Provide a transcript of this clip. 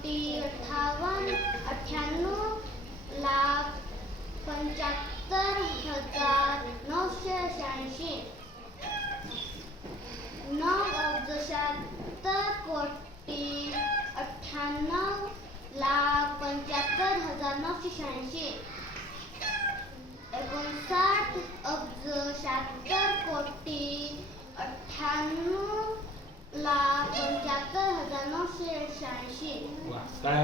कोटी अठ्ठावन्न अठ्ठ्याण्णव लाख पंच्याहत्तर हजार नऊशे शहाऐंशी. नऊ अब्ज शहात्तर कोटी अठ्ठ्याण्णव लाख पंच्याहत्तर हजार नऊशे शहाऐंशी. एकोणसाठ अब्ज शहात्तर कोटी Silence.